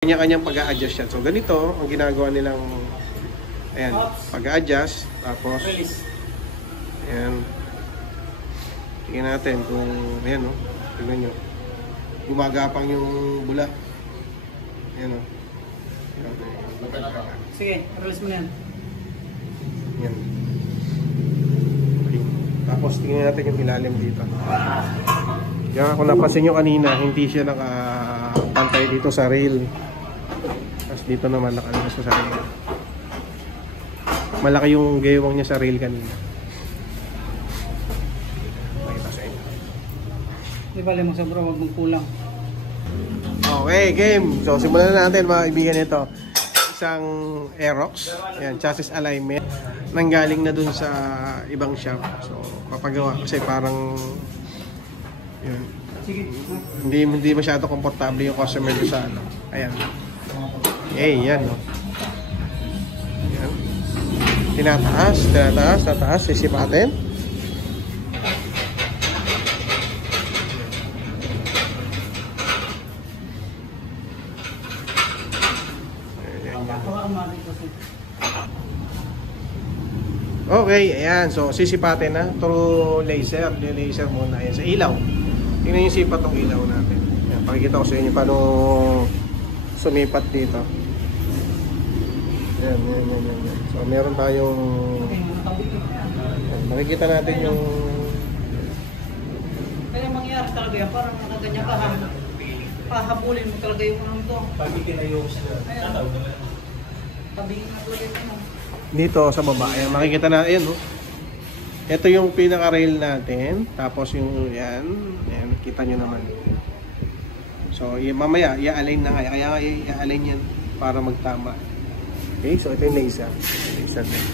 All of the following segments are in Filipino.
Kanya-kanyang pag-a-adjust yan. So ganito ang ginagawa nilang ayan, pag-a-adjust tapos ayan. Tingnan natin kung ayan oh, tingnan nyo. Gumagapang yung bula. Ayan oh. Sige, release mo yan. Ayan. Tapos tingnan natin yung ilalim dito. Kaya kung napansin nyo kanina, hindi siya nakapantay dito sa rail. Tapos dito naman nakalabas sa rail. Malaki yung gaywang niya sa rail kanina. Makita sa inyo. Di bali mo sobra, huwag mong kulang. Okay, game. So simulan na natin mga kaibigan ito. Isang Aerox. Ayan, chassis alignment. Nanggaling na dun sa ibang shop. So papagawa kasi parang yun. Sige. Hindi masyado komportable yung customer doon sa ano. Ayan. Yan no. Ayan. Tinataas, sisipatin. Okay, ayan. So, sisipatin na through laser. Yung laser muna. Ayan, sa ilaw. Tingnan yung sipat ng ilaw natin. Ayan, pakikita ko sa inyo paano sumipat dito. Ayan. So, meron tayong ayan, makikita natin yung Kaya mangyari talaga yan, parang nakaganyan ka, pahabulin mo talaga yung ano ito. Pag itinayo siya, tatawag naman. Tabingin na tuloy mo. dito sa baba. Ayan, makikita na, ayan oh. Ito yung pinaka-rail natin. Tapos yung, yan. Ayan, kita nyo naman. So, mamaya, i-align na nga. Kaya i-align yan para magtama. Okay, so ito yung laser. Laser din.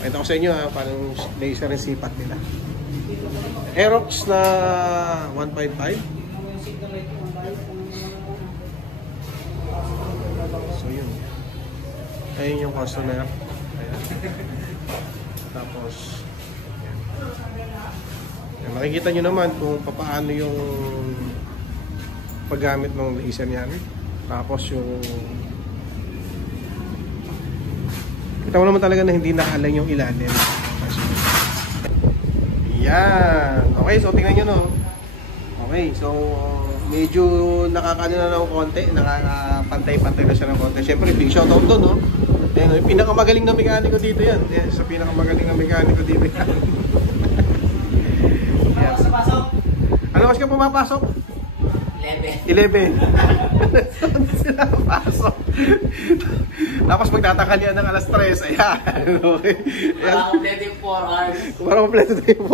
Pakita ko sa inyo ha, parang laser yung sipat nila. Aerox na 155. So yun. Ayun yung customer. Ayan. Tapos ayan, makikita nyo naman kung paano yung paggamit ng laser yan. Tapos yung kita mo naman talaga na hindi nakalan yung ilalim. Yan. Okay, so tingnan nyo no. Okay, so medyo nakakano na ng konti, nakakapantay-pantay na siya ng konti. Siyempre, big shoutout doon, no? Ayan, yung pinakamagaling na mekaniko dito yan. Yan, sa pinakamagaling na mekaniko dito yan. Ano sa pasok? Ano kasi ka pumapasok? 11. Sila pasok. Tapos magtatakal yan ng alas 3. Ayan. Okay. Para kompleto yung 4 hours. Para kompleto yung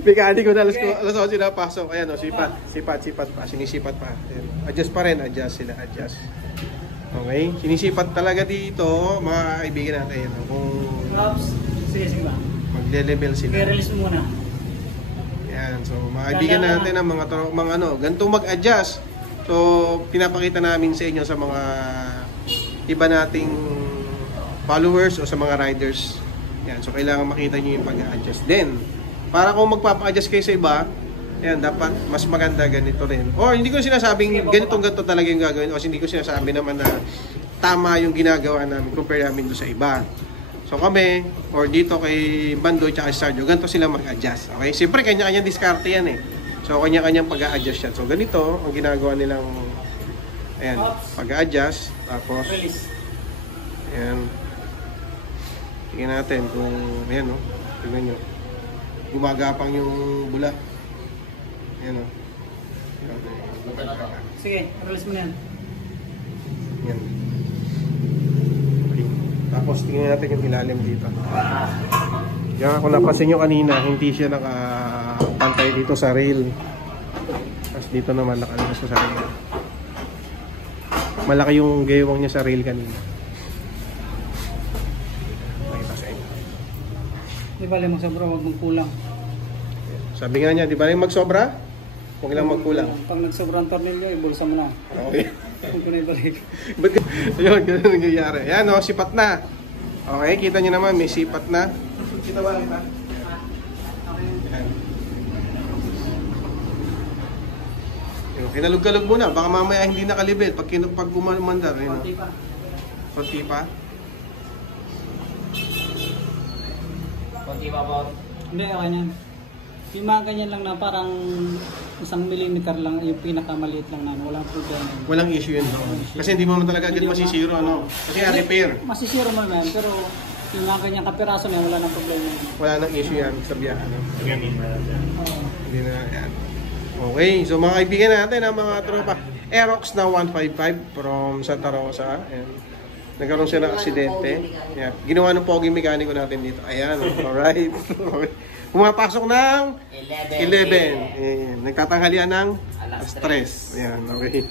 4. Mekaniko na alas 11 na pasok. Ayan o, sipat pa. Sinisipat pa. Ayan. Adjust pa rin. Adjust sila. Adjust. Okay. Sinisipat talaga dito, mga kaibigan natin. Kung Props. Sige ba? magle-level sila. I-release mo muna. Yan, so mga kaibigan natin ang mga ano, ganito mag-adjust. So pinapakita namin sa inyo sa mga iba nating followers o sa mga riders. Yan, so kailangan makita niyo yung pag-adjust. Then, para kung magpapa-adjust kayo sa iba, yan, dapat mas maganda ganito rin. Or hindi ko sinasabing ganito talaga yung gagawin. O hindi ko sinasabi naman na tama yung ginagawa namin compare namin doon sa iba. So kami, or dito kay Bandoy at Sardio, ganito sila mag-adjust. Okay? Siyempre, kanya-kanyang diskarte yan eh. So, kanya-kanyang pag-a-adjust yan. So, ganito ang ginagawa nilang ayan, pag-a-adjust. Tapos, ayan. Tingnan natin kung, ayan o, tingnan nyo. Gumagapang yung bula. Ayan o. Sige, release mo yan. Ayan. Tapos tingnan natin yung ilalim dito. Kaya kung napansin nyo kanina, hindi siya nakapantay dito sa rail. Tapos dito naman nakalabas sa rail. Malaki yung gaywang niya sa rail kanina. Makita sa inyo. Di bali mo sobra, huwag mong kulang. Sabi nga niya, di ba rin magsobra? Huwag lang magkulang. Pag nagsobrang tornilyo, ibulsa mo na. Okay. Huwag ko na ibalik. Ba't yun, ganun nangyayari. Ayan o, sipat na. Okay, kita nyo naman, may sipat na. Kita ba kita? Ayan. Kinalog-kalog muna. Baka mamaya hindi nakalibet. Pag gumandar. Konti pa. Konti pa. Konti pa po. Hindi, okay na. Yung mga ganyan lang na parang 1 millimeter lang, yung pinakamaliit lang na, walang problema. Walang issue yun. No? Kasi hindi mo talaga agad masisiro. Ano? Kasi repair. Masisiro mo naman, pero yung mga ganyang kapiraso niya, wala nang problema. Wala nang issue yan sa biyahe. Ano? Oo. Hindi na yan. Okay, so mga kaibigan natin, ang mga tropa. Aerox na 155 from Santa Rosa. Ayan. Nagkaroon siya ng aksidente. Ayan. Ginawa ng pogi mekaniko natin dito. Ayan, alright. Okay. Pumapasok ng 11. Ayan. Nagtatanghalian ng Alas 3. Ayan, okay.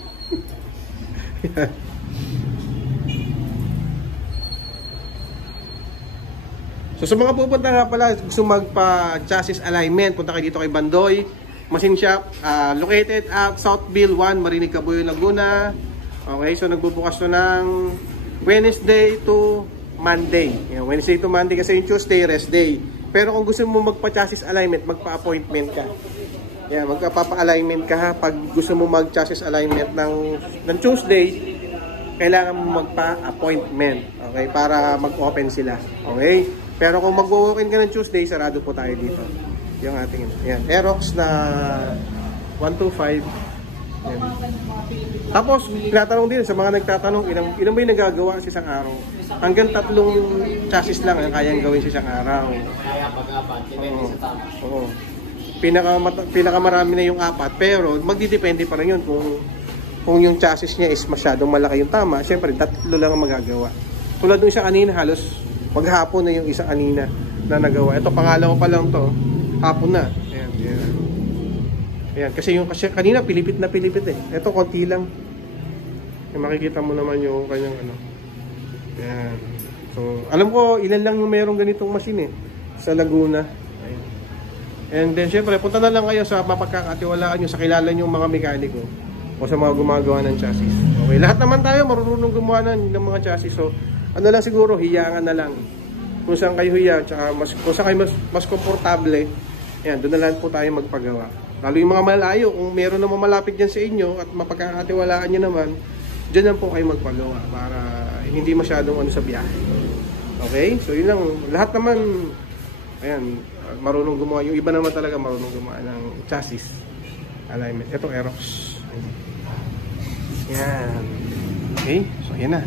So sa mga pupunta nga pala, gusto magpa-chassis alignment, punta kayo dito kay Bandoy Machine Shop, located at Southville 1, Marinig, Cabuyo, Laguna. Okay, so nagbubukas to ng Wednesday to Monday. Wednesday to Monday kasi yung Tuesday, rest day. Pero kung gusto mo magpa-chassis alignment, magpa-appointment ka. Yan, magpapa-alignment ka ha. Pag gusto mo mag-chassis alignment ng Tuesday, kailangan mo magpa-appointment. Okay, para mag-open sila. Okay? Pero kung mag-walk-in ka ng Tuesday, sarado po tayo dito. Yung ating, yan, Aerox na 125. Yan. Tapos, tinatanong din sa mga nagtatanong, ilang ba yung nagagawa sa isang araw? Hanggang 3 chassis lang ang kayang gawin sa isang araw. Kaya pag-apat, depende sa tama. Oo. Pinakamarami na yung 4, pero magdidepende pa rin yun kung yung chassis niya is masyadong malaki yung tama. Siyempre, 3 lang ang magagawa. Tulad nung isa kanina, halos maghapon na yung isa kanina na nagawa. Ito, pangalawa pa lang to. Hapon na. Ayan, ayan. Ayan, kasi kanina pilipit na pilipit eh. Ito, konti lang. Ayan, makikita mo naman yung kanyang ano. Ayan. So, alam ko, ilan lang yung merong ganitong machine eh. Sa Laguna. Ayan. And then, syempre, punta na lang kayo sa mapagkakatiwalaan nyo, sa kilala nyo mga mekaniko o sa mga gumagawa ng chassis. Okay, lahat naman tayo marunong gumawa ng mga chassis. So, ano lang siguro, hiyangan na lang. Kung saan kayo hiya, tsaka kung saan kayo mas komportable, ayan, doon na lang po tayo magpagawa. Lalo yung mga malayo, kung meron naman malapit dyan sa inyo at mapagkakatiwalaan nyo naman, dyan lang po kayo magpagawa para hindi masyadong ano sa biyahe. Okay? So, yun lang. Lahat naman, ayan, marunong gumawa. Yung iba naman talaga marunong gumawa ng chassis alignment. Ito, Aerox. Ayan. Okay? So, ayan na.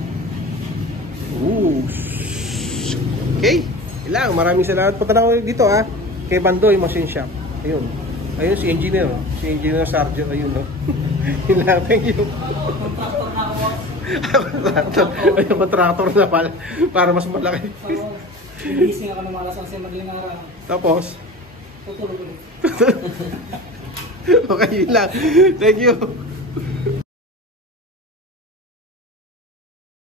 Ooh. Okay. Ilang. Maraming salamat. Punta na ako dito ha. Kay Bandoy Machine Shop. Ayun. Ayun si engineer. Si engineer Sargent. Ayun no. Ilang. Thank you. Contractor na ako. Contractor. Ayun, contractor na pala. Para mas malaki. Gising ako ng alas 11 madaling araw. Tapos. Tutulog ulit. Okay lang. Thank you.